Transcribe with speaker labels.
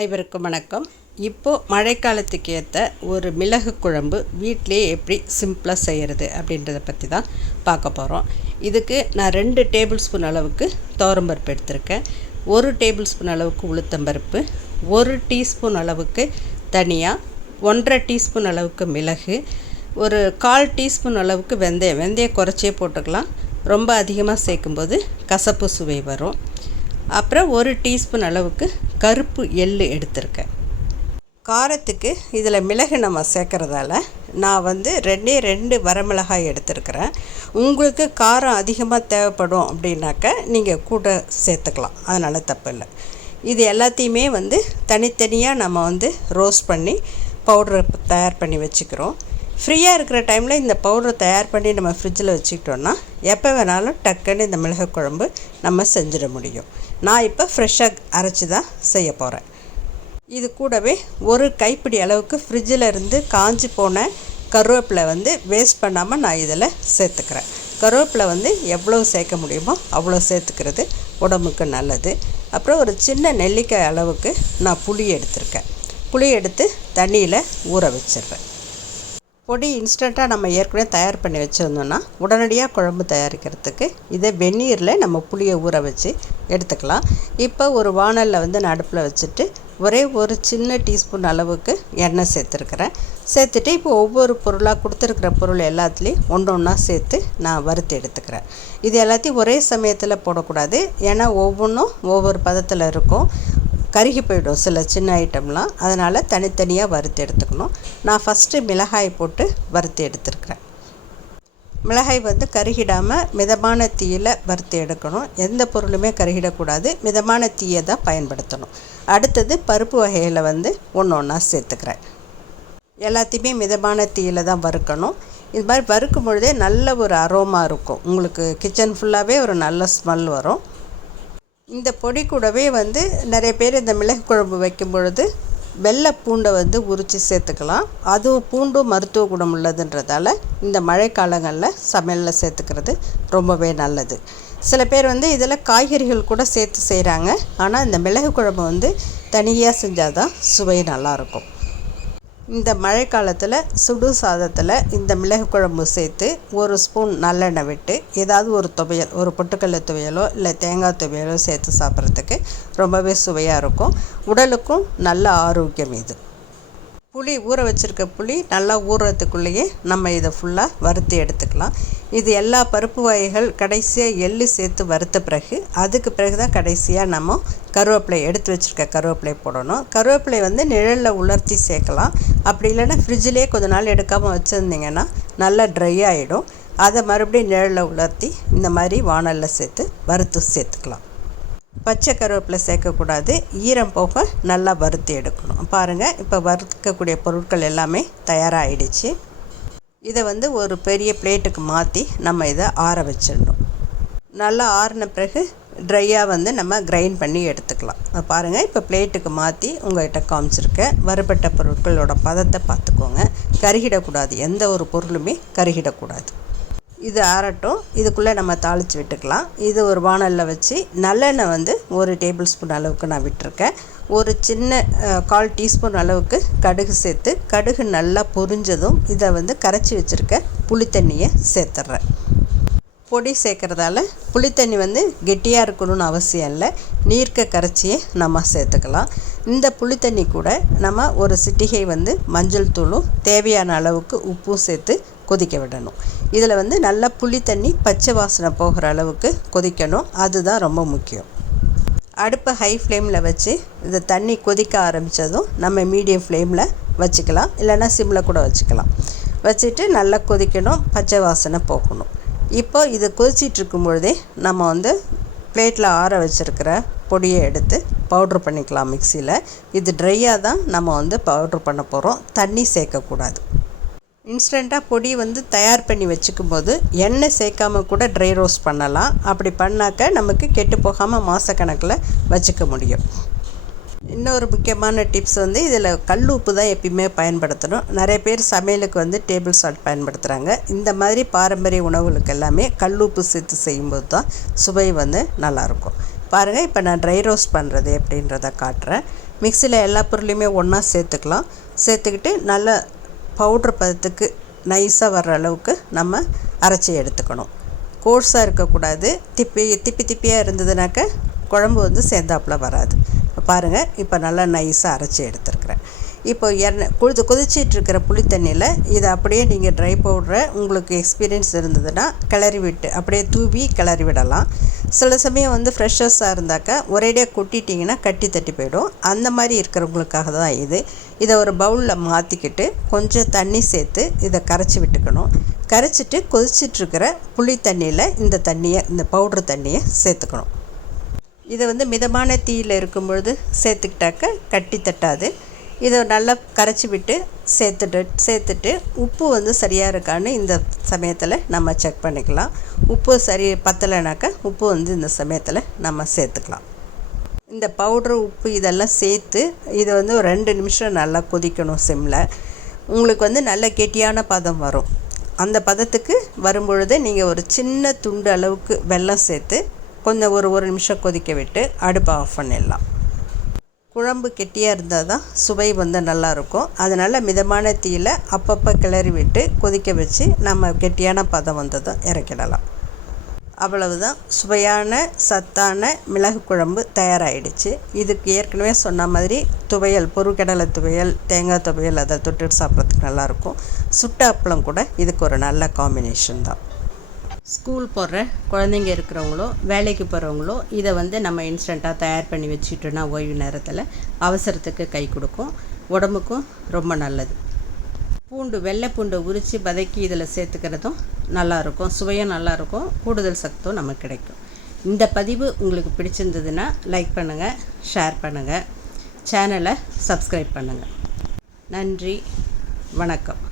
Speaker 1: அனைவருக்கும் வணக்கம். இப்போது மழைக்காலத்துக்கு ஏற்ற ஒரு மிளகு குழம்பு வீட்டிலேயே எப்படி சிம்பிளாக செய்கிறது அப்படின்றத பற்றி தான் பார்க்க போகிறோம் இதுக்கு நான் ரெண்டு டேபிள் ஸ்பூன் அளவுக்கு தோரம்பருப்பு எடுத்திருக்கேன். ஒரு டேபிள் ஸ்பூன் அளவுக்கு உளுத்தம்பருப்பு ஒரு டீஸ்பூன் அளவுக்கு தனியாக ஒன்றரை டீஸ்பூன் அளவுக்கு மிளகு ஒரு கால் டீஸ்பூன் அளவுக்கு வெந்தயம். வெந்தயம் குறைச்சே போட்டுக்கலாம். ரொம்ப அதிகமாக சேர்க்கும்போது கசப்பு சுவை வரும். அப்புறம் ஒரு டீஸ்பூன் அளவுக்கு கருப்பு எள்ளு எடுத்திருக்கேன். காரத்துக்கு இதில் மிளகு நம்ம சேர்க்குறதால நான் வந்து ரெண்டே ரெண்டு வரமிளகாய் எடுத்துருக்கிறேன். உங்களுக்கு காரம் அதிகமாக தேவைப்படும் அப்படின்னாக்க நீங்கள் கூட சேர்த்துக்கலாம் அதனால் தப்பு இல்லை இது எல்லாத்தையுமே வந்து தனித்தனியாக நம்ம வந்து ரோஸ்ட் பண்ணி பவுடர் தயார் பண்ணி வச்சுக்கிறோம். ஃப்ரீயாக இருக்கிற டைமில் இந்த பவுடரை தயார் பண்ணி நம்ம ஃப்ரிட்ஜில் வச்சுக்கிட்டோன்னா எப்போ வேணாலும் டக்குன்னு இந்த மிளகு குழம்பு நம்ம செஞ்சிட முடியும். நான் இப்போ ஃப்ரெஷ்ஷாக அரைச்சி தான் செய்ய போகிறேன் இது கூடவே ஒரு கைப்பிடி அளவுக்கு ஃப்ரிட்ஜில் இருந்து காஞ்சி போன கருவேப்பிலை வந்து வேஸ்ட் பண்ணாமல் நான் இதில் சேர்த்துக்கிறேன். கருவேப்பிலை வந்து எவ்வளோ சேர்க்க முடியுமோ அவ்வளோ சேர்த்துக்கிறது உடம்புக்கு நல்லது. அப்புறம் ஒரு சின்ன நெல்லிக்காய் அளவுக்கு நான் புளி எடுத்திருக்கேன். புளி எடுத்து தண்ணியில் ஊற வச்சிடுறேன் பொடி இன்ஸ்டண்ட்டாக நம்ம ஏற்கனவே தயார் பண்ணி வச்சுருந்தோன்னா உடனடியாக குழம்பு தயாரிக்கிறதுக்கு இதை வெந்நீரில் நம்ம புளியை ஊற வச்சு எடுத்துக்கலாம். இப்போ ஒரு வானலில் வந்து நான் அடுப்பில் வச்சுட்டு ஒரே ஒரு சின்ன டீஸ்பூன் அளவுக்கு எண்ணெய் சேர்த்துருக்குறேன். சேர்த்துட்டு இப்போ ஒவ்வொரு பொருளாக கொடுத்துருக்குற பொருள் எல்லாத்துலேயும் ஒன்று ஒன்றா சேர்த்து நான் வறுத்து எடுத்துக்கிறேன். இது எல்லாத்தையும் ஒரே சமயத்தில் போடக்கூடாது. ஏன்னா ஒவ்வொன்றும் ஒவ்வொரு பதத்தில் இருக்கும். கருகி போயிடும் சில சின்ன ஐட்டம்லாம் அதனால் தனித்தனியாக வறுத்து எடுத்துக்கணும். நான் ஃபஸ்ட்டு மிளகாய் போட்டு வறுத்து எடுத்துருக்குறேன். மிளகாய் வந்து கருகிடாமல் மிதமான தீயில் வறுத்து எடுக்கணும். எந்த பொருளுமே கருகிடக்கூடாது. மிதமான தீயை தான் பயன்படுத்தணும். அடுத்தது பருப்பு வகையில் வந்து ஒன்று ஒன்றா சேர்த்துக்கிறேன். எல்லாத்தையுமே மிதமான தீயில் தான் வறுக்கணும். இது மாதிரி வறுக்கும் பொழுதே நல்ல ஒரு அரோமா இருக்கும். உங்களுக்கு கிச்சன் ஃபுல்லாகவே ஒரு நல்ல ஸ்மெல் வரும். இந்த பொடி கூடவே வந்து நிறைய பேர் இந்த மிளகு குழம்பு வைக்கும் பொழுது வெள்ளை பூண்டை வந்து உரித்து சேர்த்துக்கலாம். அதுவும் பூண்டும் மருத்துவ குணம் உள்ளதுன்றதால இந்த மழைக்காலங்களில் சமையலில் சேர்த்துக்கிறது ரொம்பவே நல்லது. சில பேர் வந்து இதில் காய்கறிகள் கூட சேர்த்து செய்கிறாங்க ஆனால் இந்த மிளகு குழம்பு வந்து தனியாக செஞ்சால் தான் சுவை நல்லாயிருக்கும் இந்த மழை காலத்தில் சுடு சாதத்தில் இந்த மிளகு குழம்பு சேர்த்து ஒரு ஸ்பூன் நல்லெண்ணெய் விட்டு ஏதாவது ஒரு துவையல் ஒரு பொட்டுக்கடலை துவையலோ இல்லை தேங்காய் துவையலோ சேர்த்து சாப்பிட்றதுக்கு ரொம்பவே சுவையாக இருக்கும். உடலுக்கும் நல்ல ஆரோக்கியம் இது. புளி ஊற வச்சுருக்க புளி நல்லா ஊறுறதுக்குள்ளேயே நம்ம இதை ஃபுல்லாக வறுத்து எடுத்துக்கலாம். இது எல்லா பருப்பு வகைகள் கடைசியாக எள்ளு சேர்த்து வறுத்த பிறகு அதுக்கு பிறகு தான் கடைசியாக நம்ம கருவேப்பிலை எடுத்து வச்சுருக்க கருவேப்பிலை போடணும். கருவேப்பிலை வந்து நிழலில் உலர்த்தி சேர்க்கலாம். அப்படி இல்லைன்னா ஃப்ரிட்ஜிலே கொஞ்ச நாள் எடுக்காமல் வச்சுருந்தீங்கன்னா நல்லா ட்ரை ஆகிடும் அதை மறுபடியும் நிழலில் உலர்த்தி இந்த மாதிரி வானலில் சேர்த்து வறுத்து சேர்த்துக்கலாம். பச்சை கருவேப்பிலை சேர்க்கக்கூடாது. ஈரம் போக நல்லா வறுத்து எடுக்கணும். பாருங்கள் இப்போ வறுக்கக்கூடிய பொருட்கள் எல்லாமே தயாராகிடுச்சு இதை வந்து ஒரு பெரிய பிளேட்டுக்கு மாற்றி நம்ம இதை ஆற வச்சிடணும். நல்லா ஆறின பிறகு ட்ரையாக வந்து நம்ம கிரைண்ட் பண்ணி எடுத்துக்கலாம். பாருங்கள் இப்போ பிளேட்டுக்கு மாற்றி உங்கள்கிட்ட காமிச்சிருக்கேன். வறுபட்ட பொருட்களோட பதத்தை பார்த்துக்கோங்க. கருகிடக்கூடாது. எந்த ஒரு பொருளுமே கருகிடக்கூடாது. இது ஆறட்டும். இதுக்குள்ளே நம்ம தாளித்து விட்டுக்கலாம். இது ஒரு வானலில் வச்சு நல்லெண்ணெய் வந்து ஒரு டேபிள் ஸ்பூன் அளவுக்கு நான் விட்டுருக்கேன். ஒரு சின்ன கால் டீஸ்பூன் அளவுக்கு கடுகு சேர்த்து கடுகு நல்லா பொரிஞ்சதும் இதை வந்து கரைச்சி வச்சுருக்க புளித்தண்ணியை சேர்த்துட்றேன். பொடி சேர்க்குறதால புளித்தண்ணி வந்து கெட்டியாக இருக்கணும்னு அவசியம் இல்லை. நீர்க்க கரைச்சியை நம்ம சேர்த்துக்கலாம். இந்த புளித்தண்ணி கூட நம்ம ஒரு சிட்டிகை வந்து மஞ்சள் தூளும் தேவையான அளவுக்கு உப்பும் சேர்த்து கொதிக்க விடணும். இதில் வந்து நல்லா புளி தண்ணி பச்சை வாசனை போகிற அளவுக்கு கொதிக்கணும். அதுதான் ரொம்ப முக்கியம். அடுப்பை ஹை ஃப்ளேமில் வச்சு இந்த தண்ணி கொதிக்க ஆரம்பித்ததும் நம்ம மீடியம் ஃப்ளேமில் வச்சுக்கலாம். இல்லைன்னா சிம்மில் கூட வச்சுக்கலாம். வச்சுட்டு நல்லா கொதிக்கணும். பச்சை வாசனை போகணும். இப்போ இது கொதிச்சிட்ருக்கும் பொழுதே நம்ம வந்து பிளேட்டில் ஆற வச்சுருக்கிற பொடியை எடுத்து பவுட்ரு பண்ணிக்கலாம் மிக்சியில் இது ட்ரையாக தான் நம்ம வந்து பவுட்ரு பண்ண போகிறோம் தண்ணி சேர்க்கக்கூடாது. இன்ஸ்டண்ட்டாக பொடி வந்து தயார் பண்ணி வச்சுக்கும் போது எண்ணெய் சேர்க்காம கூட ட்ரை ரோஸ்ட் பண்ணலாம். அப்படி பண்ணாக்க நமக்கு கெட்டு போகாமல் மாதக்கணக்கில் வச்சுக்க முடியும். இன்னொரு முக்கியமான டிப்ஸ் வந்து இதில் கல் உப்பு தான் எப்பயுமே பயன்படுத்தணும். நிறைய பேர் சமையலுக்கு வந்து டேபிள் சால்ட் பயன்படுத்துகிறாங்க இந்த மாதிரி பாரம்பரிய உணவுகளுக்கு எல்லாமே கல் உப்பு சேர்த்து செய்யும்போது தான் சுவை வந்து நல்லாயிருக்கும். பாருங்கள் இப்போ நான் ட்ரை ரோஸ்ட் பண்ணுறது எப்படின்றத காட்டுறேன். மிக்சியில் எல்லா பொருளையுமே ஒன்றா சேர்த்துக்கலாம். சேர்த்துக்கிட்டு நல்லா பவுட்ரு பதத்துக்கு நைஸாக வர்ற அளவுக்கு நம்ம அரைச்சி எடுத்துக்கணும். கோர்ஸாக இருக்கக்கூடாது. திப்பி திப்பி திப்பியாக இருந்ததுனாக்க குழம்பு வந்து சேர்ந்தாப்புல வராது. பாருங்கள் இப்போ நல்லா நைஸாக அரைச்சி எடுத்துருக்குறேன். இப்போ எண்ணெய் கொதித்து கொதிச்சிட்ருக்கிற புளி தண்ணியில் இதை அப்படியே நீங்கள் ட்ரை பவுடரை உங்களுக்கு எக்ஸ்பீரியன்ஸ் இருந்ததுன்னா கிளறி விட்டு அப்படியே தூவி கிளறி விடலாம். சில சமயம் வந்து ஃப்ரெஷர்ஸாக இருந்தாக்கா ஒரேடியாக கொட்டிட்டிங்கன்னா கட்டி தட்டி போயிடும். அந்த மாதிரி இருக்கிறவங்களுக்காக தான் இது. இதை ஒரு பவுலில் மாற்றிக்கிட்டு கொஞ்சம் தண்ணி சேர்த்து இதை கரைச்சி விட்டுக்கணும். கரைச்சிட்டு கொதிச்சிட்ருக்கிற புளி தண்ணியில் இந்த தண்ணியை இந்த பவுட்ரு தண்ணியை சேர்த்துக்கணும். இதை வந்து மிதமான தீயில் இருக்கும்பொழுது சேர்த்துக்கிட்டாக்க கட்டி தட்டாது. இதை நல்லா கரைச்சி விட்டு சேர்த்துட்டு சேர்த்துட்டு உப்பு வந்து சரியாக இருக்கான்னு இந்த சமயத்தில் நம்ம செக் பண்ணிக்கலாம். உப்பு சரி பத்தலைனாக்கா உப்பு வந்து இந்த சமயத்தில் நம்ம சேர்த்துக்கலாம். இந்த பவுட்ரு உப்பு இதெல்லாம் சேர்த்து இதை வந்து ஒரு ரெண்டு நிமிஷம் நல்லா கொதிக்கணும் சிம்மில் உங்களுக்கு வந்து நல்ல கெட்டியான பதம் வரும். அந்த பதத்துக்கு வரும்பொழுது நீங்கள் ஒரு சின்ன துண்டு அளவுக்கு வெல்லம் சேர்த்து கொஞ்சம் ஒரு ஒரு நிமிஷம் கொதிக்க விட்டு அடுப்பை ஆஃப் பண்ணிடலாம். குழம்பு கெட்டியாக இருந்தால் தான் சுவை வந்து நல்லாயிருக்கும். அதனால் மிதமான தீயில் அப்பப்போ கிளறி விட்டு கொதிக்க வச்சு நம்ம கெட்டியான பதம் வந்ததும் இறக்கிடலாம். அவ்வளவுதான். சுவையான சத்தான மிளகு குழம்பு தயாராகிடுச்சு இதுக்கு ஏற்கனவே சொன்ன மாதிரி துவையல் பொருட்கடலை துவையல் தேங்காய் துவையல் அதை தொட்டுட்டு சாப்பிட்றதுக்கு நல்லாயிருக்கும். சுட்ட அப்பளம் கூட இதுக்கு ஒரு நல்ல காம்பினேஷன் தான். ஸ்கூல் போடுற குழந்தைங்க இருக்கிறவங்களோ வேலைக்கு போகிறவங்களோ இதை வந்து நம்ம இன்ஸ்டண்ட்டாக தயார் பண்ணி வச்சுட்டோன்னா ஓய்வு நேரத்தில் அவசரத்துக்கு கை கொடுக்கும். உடம்புக்கும் ரொம்ப நல்லது. பூண்டு வெள்ளை பூண்டை உரித்து வதக்கி இதில் சேர்த்துக்கிறதும் நல்லாயிருக்கும் சுவையும் நல்லாயிருக்கும் கூடுதல் சத்தும் நமக்கு கிடைக்கும். இந்த பதிவு உங்களுக்கு பிடிச்சிருந்ததுன்னா லைக் பண்ணுங்கள் ஷேர் பண்ணுங்கள் சேனலை சப்ஸ்கிரைப் பண்ணுங்கள் நன்றி வணக்கம்.